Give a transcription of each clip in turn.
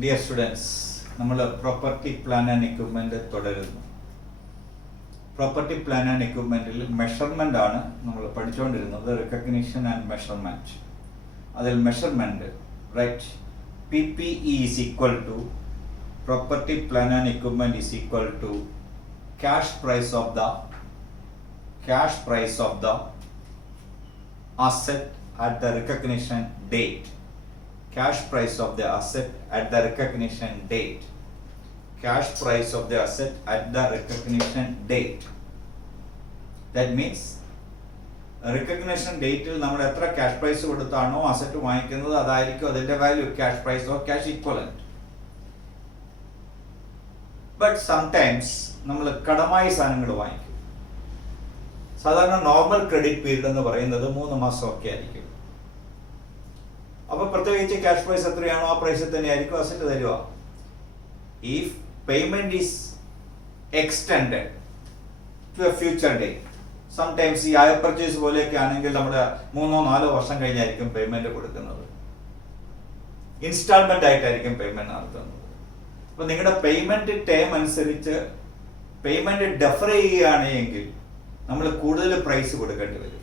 Dear students, നമ്മൾ property plan and equipment തുടരുന്നു. പ്രോപ്പർട്ടി പ്ലാൻ ആൻഡ് എക്യുപ്മെന്റിൽ മെഷർമെന്റ് ആണ് നമ്മൾ പഠിച്ചുകൊണ്ടിരുന്നത്, റിക്കഗ്നിഷൻ ആൻഡ് മെഷർമെന്റ്. അതിൽ measurement right PPE is equal to property plan and equipment is equal to cash price of the asset at the recognition date. Cash price of the asset at the recognition date. Cash price of the asset at the recognition date. That means recognition date il നമ്മൾ എത്ര cash price കൊടുത്താണോ asset വാങ്ങിക്കുന്നത് അതായിരിക്കും അതിന്റെ value, cash price or cash equivalent. But sometimes നമ്മൾ കടമായി സാധനങ്ങൾ വാങ്ങിക്കും. സാധാരണ normal credit period എന്ന് പറയുന്നത് 3 മാസം ഒക്കെ ആയിരിക്കും. അപ്പോൾ പ്രത്യേകിച്ച് ക്യാഷ് പ്രൈസ് എത്രയാണോ ആ പ്രൈസിൽ തന്നെ ആയിരിക്കും അസറ്റ് തരിക. If payment is extended to a future day, sometimes ഈ ഹയർ പർച്ചേസ് പോലെയൊക്കെ ആണെങ്കിൽ നമ്മൾ 3-4 വർഷം കഴിഞ്ഞായിരിക്കും പേയ്മെന്റ് കൊടുക്കുന്നത്. ഇൻസ്റ്റാൾമെന്റ് ആയിട്ടായിരിക്കും പേയ്മെന്റ് നടത്തുന്നത്. അപ്പോൾ നിങ്ങളുടെ പേയ്മെന്റ് ടേം അനുസരിച്ച് പേയ്മെന്റ് ഡെഫർ ചെയ്യുകയാണെങ്കിൽ നമ്മൾ കൂടുതൽ പ്രൈസ് കൊടുക്കേണ്ടി വരും.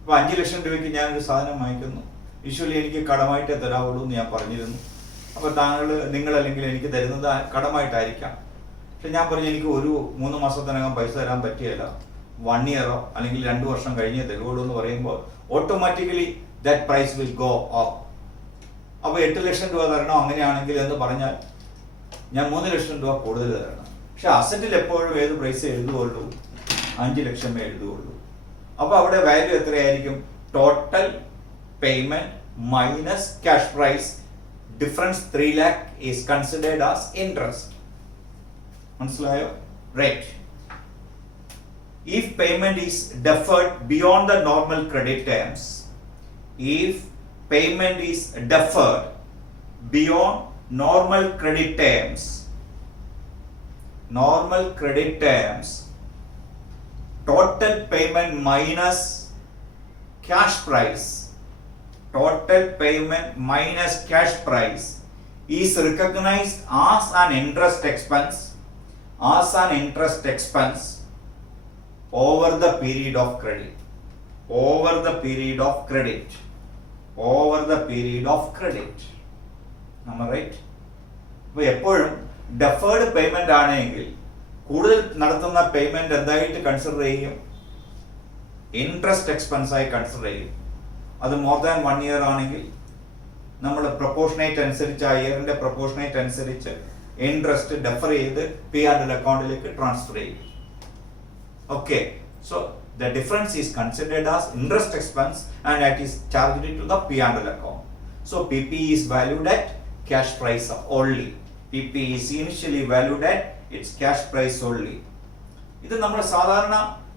അപ്പോൾ 5 ലക്ഷം രൂപയ്ക്ക് ഞാനൊരു സാധനം വാങ്ങിക്കുന്നു, യൂഷ്വലി എനിക്ക് കടമായിട്ടേ തരാവുള്ളൂ എന്ന് ഞാൻ പറഞ്ഞിരുന്നു. അപ്പോൾ നിങ്ങൾ അല്ലെങ്കിൽ എനിക്ക് തരുന്നത് കടമായിട്ടായിരിക്കാം. പക്ഷെ ഞാൻ പറഞ്ഞു എനിക്ക് ഒരു 3 മാസത്തിനകം പൈസ തരാൻ പറ്റിയല്ല, 1 ഇയറോ അല്ലെങ്കിൽ 2 വർഷം കഴിഞ്ഞേ തരുവുള്ളൂ എന്ന് പറയുമ്പോൾ automatically that price will go up. അപ്പോൾ 8 ലക്ഷം രൂപ തരണോ അങ്ങനെയാണെങ്കിൽ എന്ന് പറഞ്ഞാൽ ഞാൻ 3 ലക്ഷം രൂപ കൂടുതൽ തരണം. പക്ഷെ അസറ്റിൽ എപ്പോഴും ഏത് പ്രൈസ് എഴുതുകയുള്ളൂ, 5 ലക്ഷമേ എഴുതുകയുള്ളൂ. അപ്പോൾ അവിടെ വാല്യൂ എത്രയായിരിക്കും? Total payment minus cash price difference 3 lakh is considered as interest. മനസ്സിലായോ? Right. If payment is deferred beyond the normal credit terms, if payment is deferred beyond normal credit terms, total payment minus cash price is recognized as an interest expense over the period of credit. Am I right? അപ്പോൾ എപ്പോഴും deferred payment ആണെങ്കിൽ കൂടുതൽ നടത്തുന്ന payment എന്തായിട്ട് consider ചെയ്യും? Interest expense ആയി consider ചെയ്യും. അത് മോർ ദാൻ 1 ഇയർ ആണെങ്കിൽ നമ്മൾ പ്രൊപ്പോർഷനേറ്റ് അനുസരിച്ച് ആ ഇയറിന്റെ പ്രൊപ്പോർഷനേറ്റ് അനുസരിച്ച് ഇൻട്രസ്റ്റ് ഡെഫർ ചെയ്ത് P&L അക്കൗണ്ടിലേക്ക് ട്രാൻസ്ഫർ ചെയ്യും. Okay, so the difference is considered as interest expense and that is charged to the P&L account. So PPE is valued at cash price only. PPE is initially valued at its cash price only. ഇത് നമ്മൾ സാധാരണ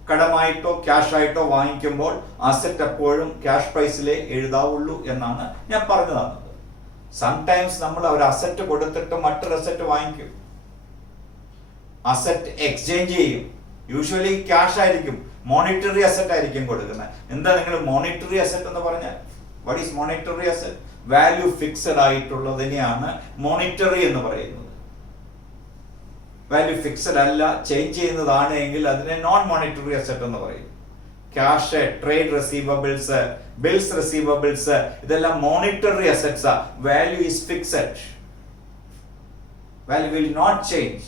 കടമായിട്ടോ cash ആയിട്ടോ വാങ്ങിക്കുമ്പോൾ asset എപ്പോഴും cash പ്രൈസിലേ എഴുതാവുള്ളൂ എന്നാണ് ഞാൻ പറഞ്ഞു തന്നത്. സംടൈംസ് നമ്മൾ ഒരു അസറ്റ് കൊടുത്തിട്ട് മറ്റൊരു അസറ്റ് വാങ്ങിക്കും, അസറ്റ് എക്സ്ചേഞ്ച് ചെയ്യും. യൂഷ്വലി ക്യാഷ് ആയിരിക്കും, മോണിറ്ററി അസറ്റ് ആയിരിക്കും കൊടുക്കുന്നത്. എന്താ നിങ്ങൾ മോണിറ്ററി അസറ്റ് എന്ന് പറഞ്ഞാൽ? What is monetary asset? Value fixed ആയിട്ടുള്ളതിനെയാണ് മോണിറ്ററി എന്ന് പറയുന്നത്. വാല്യൂ ഫിക്സഡ് അല്ല, ചേഞ്ച് ചെയ്യുന്നതാണ് എങ്കിൽ അതിനെ നോൺ മോണിറ്ററി അസറ്റ് എന്ന് പറയും. Cash, trade receivables, bills receivables ഇതെല്ലാം monetary assets. Value is fixed, value will not change.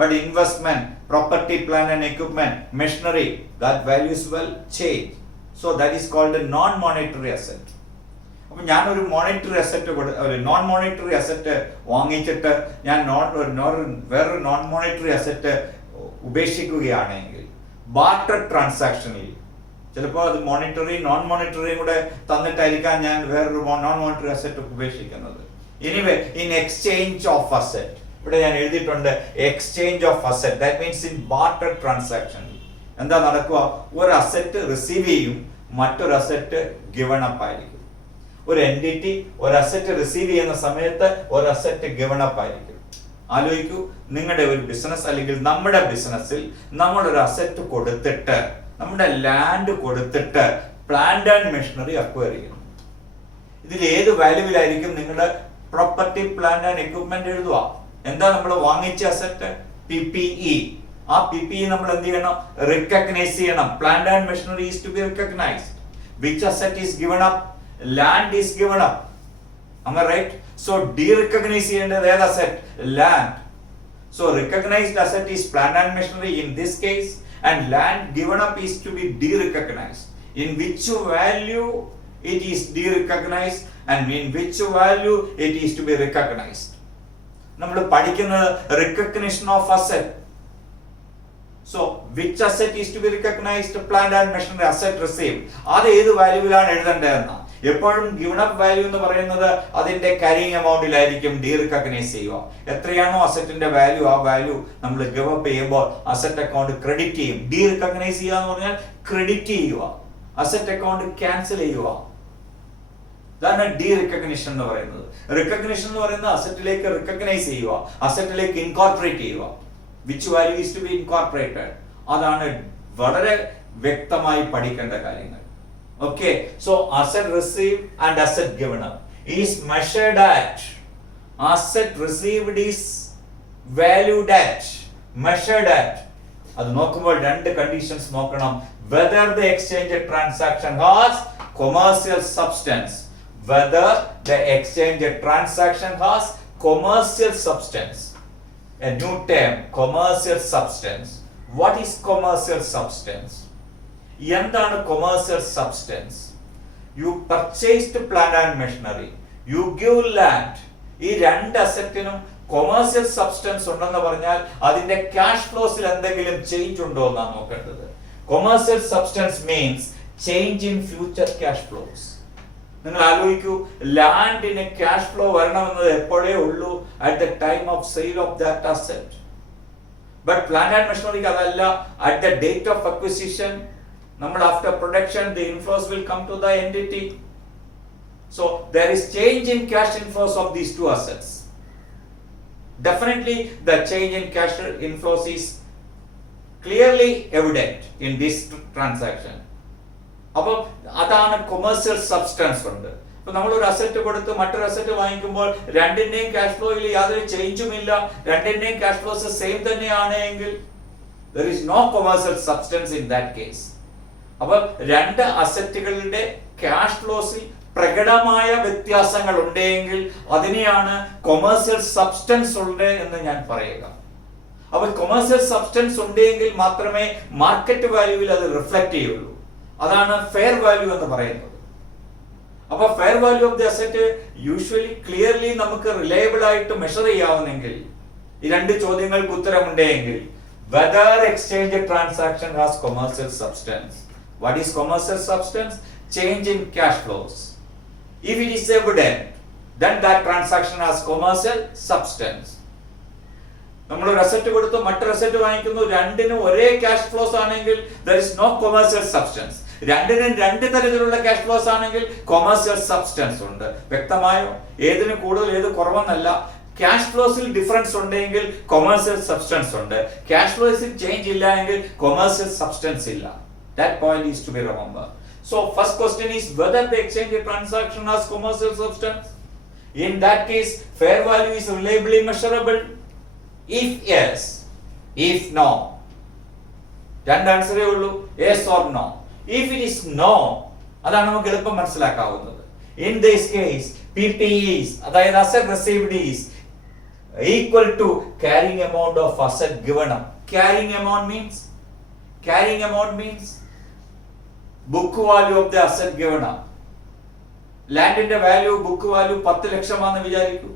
But investment, property plan and equipment, machinery, that values will change. So that is called a non monetary asset. അപ്പൊ ഞാനൊരു monetary asset ഒരു non monetary asset വാങ്ങിച്ചിട്ട് ഞാൻ വേറൊരു non monetary asset ഉപേക്ഷിക്കുകയാണെങ്കിൽ barter ട്രാൻസാക്ഷനിൽ ചിലപ്പോൾ അത് മോണിറ്ററി നോൺ മോണിറ്ററിയും കൂടെ തന്നിട്ടായിരിക്കാം ഞാൻ വേറൊരു നോൺ മോണിറ്ററി അസറ്റ് ഉപേക്ഷിക്കുന്നത്. Anyway in exchange of asset, ഇവിടെ ഞാൻ എഴുതിയിട്ടുണ്ട് exchange of asset. That means in barter ട്രാൻസാക്ഷനിൽ എന്താ നടക്കുക? ഒരു അസറ്റ് റിസീവ് ചെയ്യും, മറ്റൊരു അസറ്റ് ഗിവൺ അപ്പ് ആയിരിക്കും. ഒരു എൻറ്റിറ്റി ഒരു അസറ്റ് റിസീവ് ചെയ്യുന്ന സമയത്ത് ഒരു അസറ്റ് ഗിവൺ അപ്പ് ആയിരിക്കും. ആലോചിക്കൂ, നിങ്ങളുടെ ഒരു ബിസിനസ് അല്ലെങ്കിൽ നമ്മുടെ ബിസിനസ്സിൽ നമ്മൾ ഒരു അസറ്റ് കൊടുത്തിട്ട്, നമ്മുടെ ലാൻഡ് കൊടുത്തിട്ട് പ്ലാന്റ് ആൻഡ് മെഷീനറി അക്വയർ ചെയ്യുന്നു. ഇതിൽ ഏത് വാല്യൂവിലായിരിക്കും നിങ്ങളുടെ പ്രോപ്പർട്ടി പ്ലാന്റ് ആൻഡ് എക്വിപ്മെന്റ് എഴുതുക. എന്താ നമ്മൾ വാങ്ങിച്ച അസറ്റ്? PPE. ആ PPE നമ്മൾ എന്ത് ചെയ്യണം? റിക്കഗ്നൈസ് ചെയ്യണം. Plant and machinery is to be recognised. Which asset is given up? Land is given up. Am I right? So de-recognize ചെയ്യേണ്ടത് ഏത് അസറ്റ്? Land. So recognized asset is plant and machinery in this case, and land given up is to be de-recognized. In which value it is de-recognized and in which value it is to be recognized. നമ്മൾ പഠിക്കുന്നത് recognition of asset. So which asset is to be recognized? Plant and machinery asset received. അത് ഏത് വാല്യൂവിലാണ് എഴുതേണ്ടതെന്ന്. എപ്പോഴും given up value എന്ന് പറയുന്നത് അതിന്റെ carrying എമൗണ്ടിലായിരിക്കും ഡീറിക്കഗ്നൈസ് ചെയ്യുക. എത്രയാണോ അസറ്റിന്റെ വാല്യൂ, ആ വാല്യൂ നമ്മൾ ഗിവ് അപ്പ് ചെയ്യുമ്പോൾ അസറ്റ് അക്കൗണ്ട് ക്രെഡിറ്റ് ചെയ്യും. ഡീറിക്കഗ്നൈസ് ചെയ്യുക എന്ന് പറഞ്ഞാൽ ക്രെഡിറ്റ് ചെയ്യുക, അസറ്റ് അക്കൗണ്ട് ക്യാൻസൽ ചെയ്യുക. ഇതാണ് ഡീറിക്കഗ്നിഷൻ എന്ന് പറയുന്നത്. റിക്കഗ്നിഷൻ എന്ന് പറയുന്നത് അസറ്റിലേക്ക് റിക്കഗ്നൈസ് ചെയ്യുക, അസറ്റിലേക്ക് ഇൻകോർപ്പറേറ്റ് ചെയ്യുക. Which value is to be incorporated. അതാണ് വളരെ വ്യക്തമായി പഠിക്കേണ്ട കാര്യങ്ങൾ. Okay, so asset received and asset given up is measured at. Asset received is valued at, measured at. അത് നോക്കുമ്പോൾ രണ്ട് കണ്ടീഷൻസ് നോക്കണം. Whether the exchange transaction has commercial substance. Whether the exchange transaction has commercial substance. A new term, commercial substance. What is commercial substance? എന്താണ് commercial substance? You purchased plant and machinery, you give land. ഈ രണ്ട് അസറ്റിനും commercial substance ഉണ്ടെന്ന് പറഞ്ഞാൽ അതിന്റെ cash ഫ്ലോസിൽ എന്തെങ്കിലും change ഉണ്ടോ എന്നാണ് നോക്കേണ്ടത്. Commercial substance means change in future cash flows. നിങ്ങൾ ആലോചിക്കൂ, ലാൻഡിന് ക്യാഷ് ഫ്ലോ വരണമെന്നത് എപ്പോഴേ ഉള്ളൂ, at the time of sale of that asset. But plant and മെഷീനറിക്ക് അതല്ല. At the date of acquisition, നമ്മൾ after production the inflows will come to the entity. So there is change in cash inflows of these two assets. Definitely the change in cash inflows is clearly evident in this transaction. അപ്പോൾ അതാണ് commercial substance ഉണ്ട്. ഇപ്പൊ നമ്മൾ ഒരു asset കൊടുത്ത് മറ്റൊരു asset വാങ്ങിക്കുമ്പോൾ രണ്ടിന്റെയും ക്യാഷ് ഫ്ലോയിൽ യാതൊരു ചേഞ്ചും ഇല്ല, രണ്ടിന്റെയും ക്യാഷ് ഫ്ലോസ് സെയിം തന്നെയാണ് എങ്കിൽ there is no commercial substance in that case. അപ്പോൾ രണ്ട് അസറ്റുകളുടെ ക്യാഷ് ഫ്ലോസിൽ പ്രകടമായ വ്യത്യാസങ്ങൾ ഉണ്ടെങ്കിൽ അതിനെയാണ് കൊമേഴ്സ്യൽ സബ്സ്റ്റൻസ് ഉണ്ട് എന്ന് ഞാൻ പറയുക. അപ്പോൾ കൊമേഴ്സ്യൽ സബ്സ്റ്റൻസ് ഉണ്ടെങ്കിൽ മാത്രമേ മാർക്കറ്റ് വാല്യൂവിൽ അത് റിഫ്ലക്ട് ചെയ്യുള്ളൂ. അതാണ് ഫെയർ വാല്യൂ എന്ന് പറയുന്നത്. അപ്പോൾ fair value of the asset usually clearly നമുക്ക് റിലയബിൾ ആയിട്ട് മെഷർ ചെയ്യാവുന്നെങ്കിൽ, ഈ രണ്ട് ചോദ്യങ്ങൾക്ക് ഉത്തരമുണ്ടെങ്കിൽ, whether exchange transaction has commercial substance. What is commercial substance? Change in cash flows. If it is evident, then that transaction has commercial substance. നമ്മൾ ഒരു asset കൊടുത്തു മറ്റൊരു asset വാങ്ങിക്കുന്നു, രണ്ടിനും ഒരേ ക്യാഷ് ഫ്ലോസ് ആണെങ്കിൽ there is no commercial substance. രണ്ടിനും രണ്ട് തരത്തിലുള്ള ക്യാഷ് ഫ്ലോസ് ആണെങ്കിൽ കൊമേഴ്സ്യൽ സബ്സ്റ്റൻസ് ഉണ്ട്. വ്യക്തമായോ? ഏതിന് കൂടുതൽ ഏത് കുറവെന്നല്ല. ക്യാഷ് ഫ്ലോസിൽ ഡിഫറൻസ് ഉണ്ടെങ്കിൽ കൊമേഴ്സ്യൽ സബ്സ്റ്റൻസ് ഉണ്ട്, ക്യാഷ് ഫ്ലോസിൽ ചേഞ്ച് ഇല്ല എങ്കിൽ കൊമേഴ്സ്യൽ സബ്സ്റ്റൻസ് ഇല്ല. That point is to be remembered. So first question is whether the exchange transaction has commercial substance. In that case, fair value is reliably measurable. If yes, if no. രണ്ട് ആൻസറേ ഉള്ളൂ, yes or no. If it is no, അതാണ് നമുക്ക് എളുപ്പം മനസ്സിലാക്കാവുന്നത്. In this case, PPEs, അതായത് asset received is equal to carrying amount of asset given up. Carrying amount means book value of the asset given up. ലാൻഡിന്റെ value, book value 10 ലക്ഷമാണെന്ന് വിചാരിക്കൂ.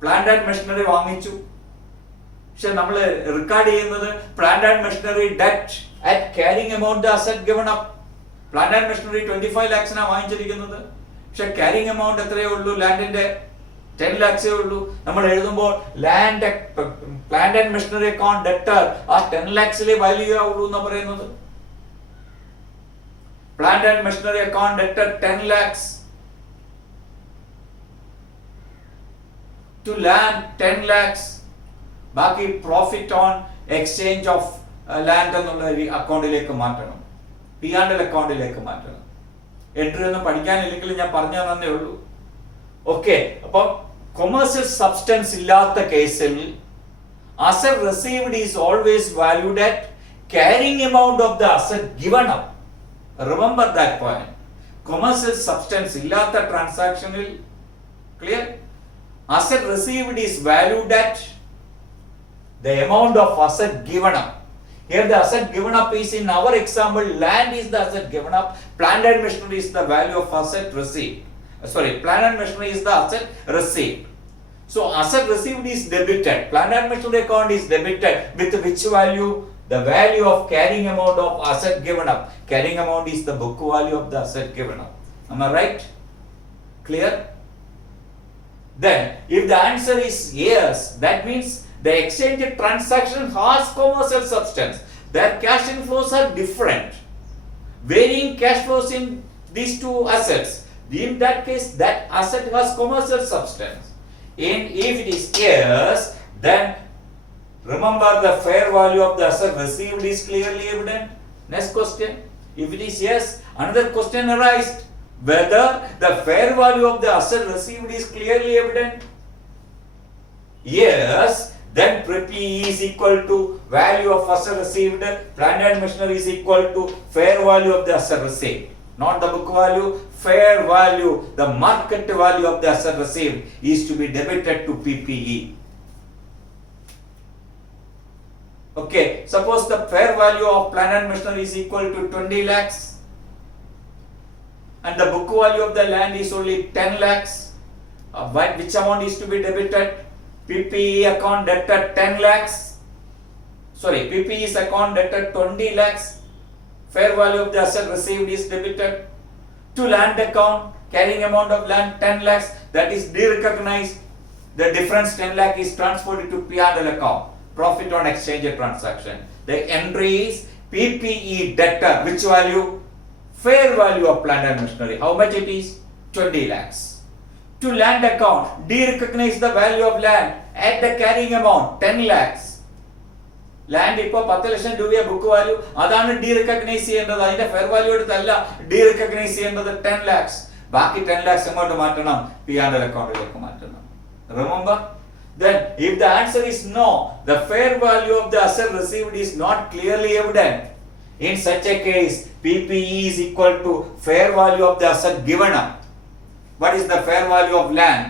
Plant and machinery വാങ്ങിച്ചു, പക്ഷെ നമ്മൾ record ചെയ്യുന്നത് plant and machinery ഡെറ്റ് at carrying amount the asset given up. Plant and machinery 25 lakhsനാ വാങ്ങിച്ചിരിക്കുന്നത്, പക്ഷെ ക്യാരിങ് എമൗണ്ട് എത്രയേ ഉള്ളൂ? ലാൻഡിന്റെ 10 lakhs ഉള്ളൂ. നമ്മൾ എഴുതുമ്പോൾ land plant and machinery account debtor ആ 10 lakhsലേ വാല്യൂ ആവുള്ളൂ എന്ന് പറയുന്നത്. Plant and machinery account debtor 10 lakhs to land 10 lakhs. ബാക്കി profit on exchange of land എന്നുള്ള അക്കൗണ്ടിലേക്ക് മാറ്റണം, P&L അക്കൗണ്ടിലേക്ക് മാറ്റണം. എൻട്രി ഒന്നും പഠിക്കാനില്ലെങ്കിൽ ഞാൻ പറഞ്ഞു തന്നേ ഉള്ളൂ. ഓക്കെ, അപ്പം commercial substance ഇല്ലാത്ത കേസിൽ asset received is always valued at carrying amount of the asset given up. Remember that point. Commercial substance ഇല്ലാത്ത transactionil, clear? Asset received is valued at the amount of asset given up. Here the asset given up is, in our example, land is the asset given up, plant and machinery is the value of asset received. Plant and machinery is the asset received. So asset received is debited, plant and machinery account is debited with which value? The value of carrying amount of asset given up. Carrying amount is the book value of the asset given up. Am I right? Clear? Then if the answer is yes, that means the exchange transaction has commercial substance. Their cash inflows are different. Varying cash flows in these two assets. In that case, that asset has commercial substance. And if it is yes, then remember the fair value of the asset received is clearly evident. Next question. If it is yes, another question arises. Whether the fair value of the asset received is clearly evident. Yes, then PE is equal to value of asset received, plant and machinery is equal to fair value of the asset received. Not the book value, fair value, the market value of the asset received is to be debited to PPE. Okay, suppose the fair value of plant and machinery is equal to 20 lakhs and the book value of the land is only 10 lakhs. Which amount is to be debited? PPE account debtor 10 lakhs. PPE's account debtor 20 lakhs. Fair value of the asset received is debited. To land account, carrying amount of land 10 lakhs, that is derecognized. The difference 10 lakh is transferred to P&L account. Profit on exchange transaction. The entry is PPE debtor. Which value? Fair value of plant and machinery. How much it is? 20 lakhs. To land account, derecognize the value of land at the carrying amount 10 lakhs. Land ഇപ്പോൾ 10 ലക്ഷം രൂപയെ book value, അതാണ് ഡീറിക്കഗ്നൈസ് ചെയ്യേണ്ടത്. അതിന്റെ fair value എടുത്തല്ല ഡീറിക്കഗ്നൈസ് ചെയ്യേണ്ടത് 10 lakhs. ബാക്കി 10 lakhs എങ്ങോട്ട് മാറ്റണം? P&L അക്കൗണ്ടിലേക്ക് മാറ്റണം. Remember? Then if the answer is no, the fair value of the asset received is not clearly evident. In such a case, PPE is equal to fair value of the asset given up. What is the fair value of land?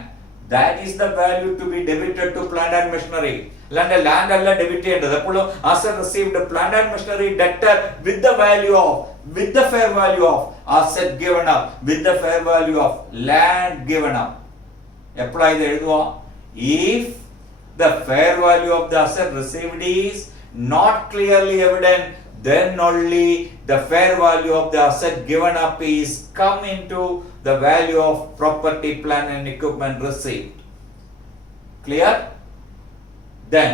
That is the value to be debited to plant and machinery. Land alla debit ചെയ്യേണ്ടത്. എപ്പോഴും asset received, plant and machinery debtor with the value of, with the fair value of asset given up, with the fair value of land given up. എപ്പോഴാണ് ഇത് എഴുതുക? If the fair value of the asset received is not clearly evident, then only the fair value of the asset given up is come into the value of property, plant and equipment received. Clear? Then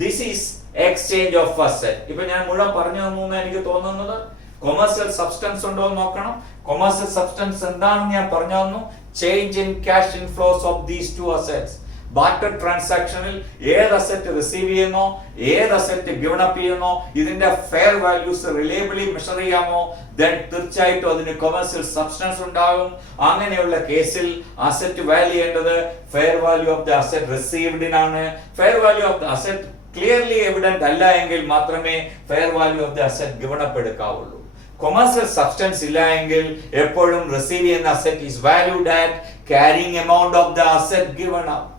this is exchange of asset. ഇപ്പൊ ഞാൻ മുഴുവൻ പറഞ്ഞു തന്നു എനിക്ക് തോന്നുന്നത് commercial substance ഉണ്ടോ എന്ന് നോക്കണം. കൊമേഴ്സ്യൽ സബ്സ്റ്റൻസ് എന്താണെന്ന് ഞാൻ പറഞ്ഞു തന്നു. Change in cash inflows of these two assets. Barter ട്രാൻസാക്ഷനിൽ ഏത് അസറ്റ് റിസീവ് ചെയ്യുന്നോ, ഏത് അസറ്റ് ഗിവൺ അപ്പ് ചെയ്യുന്നോ, ഇതിന്റെ ഫെയർ വാല്യൂസ് റിലയബിളി മെഷർ ചെയ്യാമോ, then തീർച്ചയായിട്ടും അതിന് കൊമേഴ്സ്യൽ സബ്സ്റ്റൻസ് ഉണ്ടാകും. അങ്ങനെയുള്ള കേസിൽ അസറ്റ് വാല്യൂ ചെയ്യേണ്ടത് fair value of the asset റിസീവ്ഡിനാണ്. Fair value of the asset clearly evident അല്ല എങ്കിൽ മാത്രമേ fair value of the asset given up എടുക്കാവുള്ളൂ. കൊമേഴ്സ്യൽ സബ്സ്റ്റൻസ് ഇല്ല എങ്കിൽ എപ്പോഴും റിസീവ് ചെയ്യുന്ന asset is valued at carrying amount of the asset given up.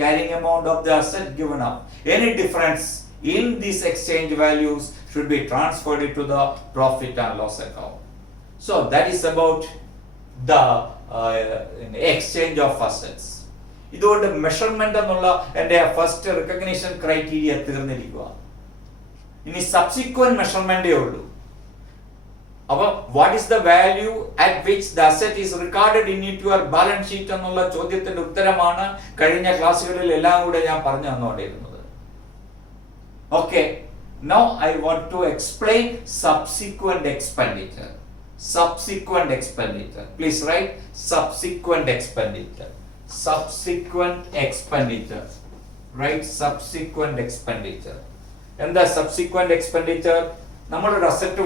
Carrying amount of the asset given up. Any difference in these exchange values should be transferred to the profit and loss account. So that is about the exchange of assets. ഇതുകൊണ്ട് measurement എന്നുള്ള എൻ്റെ first recognition criteria തീർന്നിരിക്കുക. ഇനി subsequent മെഷർമെന്റേ ഉള്ളൂ. അപ്പോൾ what is the value at which the asset is recorded in your balance sheet എന്നുള്ള ചോദ്യത്തിന്റെ ഉത്തരമാണ് കഴിഞ്ഞ ക്ലാസ്സുകളിൽ എല്ലാം കൂടെ ഞാൻ പറഞ്ഞു തന്നുകൊണ്ടിരുന്നത്. Okay, now I want to explain subsequent expenditure. Subsequent expenditure. Please write subsequent expenditure. Subsequent expenditure. Write subsequent expenditure. എന്താ സബ്സിക്വന്റ് എക്സ്പെൻഡിച്ചർ? നമ്മളൊരു അസറ്റ്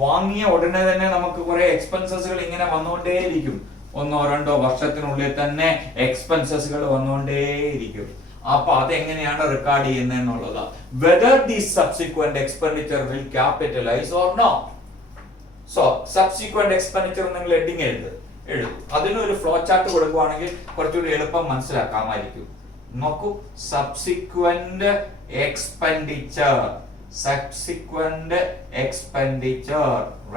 വാങ്ങിയ ഉടനെ തന്നെ നമുക്ക് കുറെ എക്സ്പെൻസസുകൾ ഇങ്ങനെ വന്നുകൊണ്ടേയിരിക്കും. 1 or 2 വർഷത്തിനുള്ളിൽ തന്നെ എക്സ്പെൻസസുകൾ വന്നുകൊണ്ടേയിരിക്കും. അപ്പൊ അതെങ്ങനെയാണ് റെക്കോർഡ് ചെയ്യുന്നതെന്നുള്ളത്, whether the subsequent expenditure will capitalise or not. So subsequent expenditure നിങ്ങൾ ഹെഡിങ് എഴുതും. അതിനൊരു ഫ്ലോ ചാർട്ട് കൊടുക്കുവാണെങ്കിൽ കുറച്ചുകൂടി എളുപ്പം മനസ്സിലാക്കാമായിരിക്കും. നോക്കൂ, subsequent expenditure,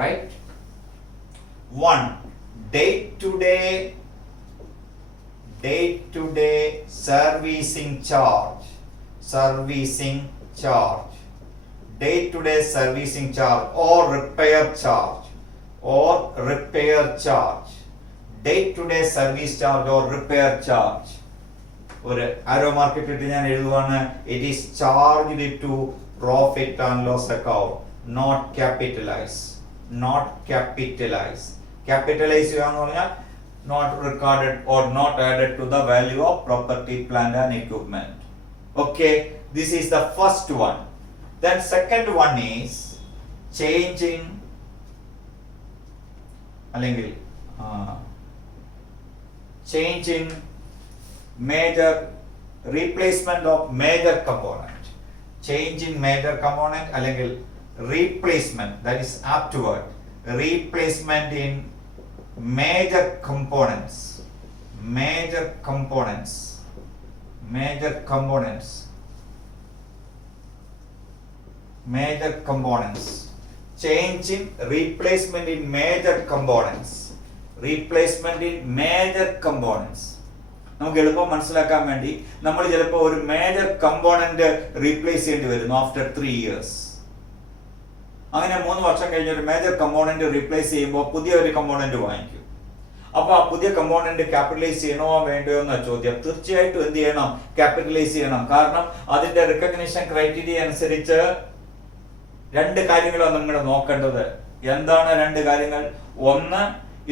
right. 1. day-to-day servicing charge, day-to-day servicing charge or repair charge, day-to-day service charge or repair charge. ഒരു ആരോ market ഇട്ട് ഞാൻ എഴുതുവാണ്, it is charged to profit and loss account, not capitalise. Capitalise ചെയ്യുക എന്ന് പറഞ്ഞാൽ not recorded or not added to the value of property, plant and equipment. Okay, this is the first one. Then second one is changing major replacement of major component. Change in major component അല്ലെങ്കിൽ replacement, that is apt word. Replacement in major components, change in replacement in major components, നമുക്ക് എളുപ്പം മനസ്സിലാക്കാൻ വേണ്ടി നമ്മൾ ചിലപ്പോൾ ഒരു major component replace ചെയ്യേണ്ടി വരുന്നു ആഫ്റ്റർ 3 years. അങ്ങനെ 3 വർഷം കഴിഞ്ഞ് ഒരു മേജർ കമ്പോണന്റ് റീപ്ലേസ് ചെയ്യുമ്പോൾ പുതിയ ഒരു കമ്പോണന്റ് വാങ്ങിക്കും. അപ്പൊ ആ പുതിയ കമ്പോണന്റ് ക്യാപിറ്റലൈസ് ചെയ്യണോ വേണ്ടയോ എന്ന ചോദ്യം, തീർച്ചയായിട്ടും എന്ത് ചെയ്യണം? ക്യാപിറ്റലൈസ് ചെയ്യണം. കാരണം അതിന്റെ റിക്കഗ്നിഷൻ ക്രൈറ്റീരിയ അനുസരിച്ച് 2 കാര്യങ്ങളാണ് നിങ്ങൾ നോക്കേണ്ടത്. എന്താണ് 2 കാര്യങ്ങൾ? ഒന്ന്,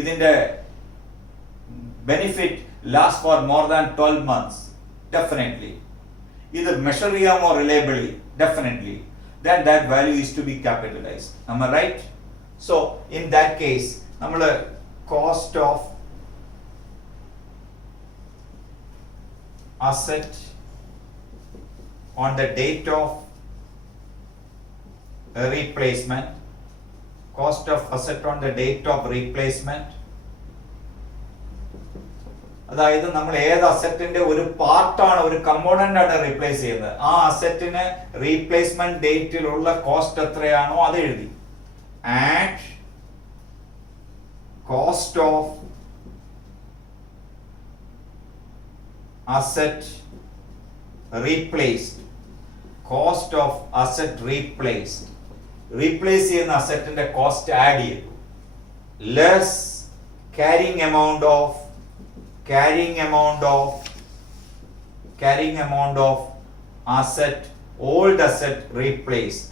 ഇതിന്റെ benefit last for more than 12 months, definitely. ഇത് മെഷർ ചെയ്യാമോ റിലയബിളി, definitely. Then that value is to be capitalized. Am I right? So in that case, nammal cost of asset on the date of replacement, cost of asset on the date of replacement, അതായത് നമ്മൾ ഏത് അസറ്റിന്റെ ഒരു പാർട്ടാണ്, ഒരു component ആണ് replace ചെയ്യുന്നത്, ആ അസറ്റിന് replacement ഡേറ്റിലുള്ള cost എത്രയാണോ അത് എഴുതി. And cost of asset replaced, replace ചെയ്യുന്ന അസറ്റിന്റെ കോസ്റ്റ് ആഡ് ചെയ്തു, less carrying amount of asset, old asset replaced,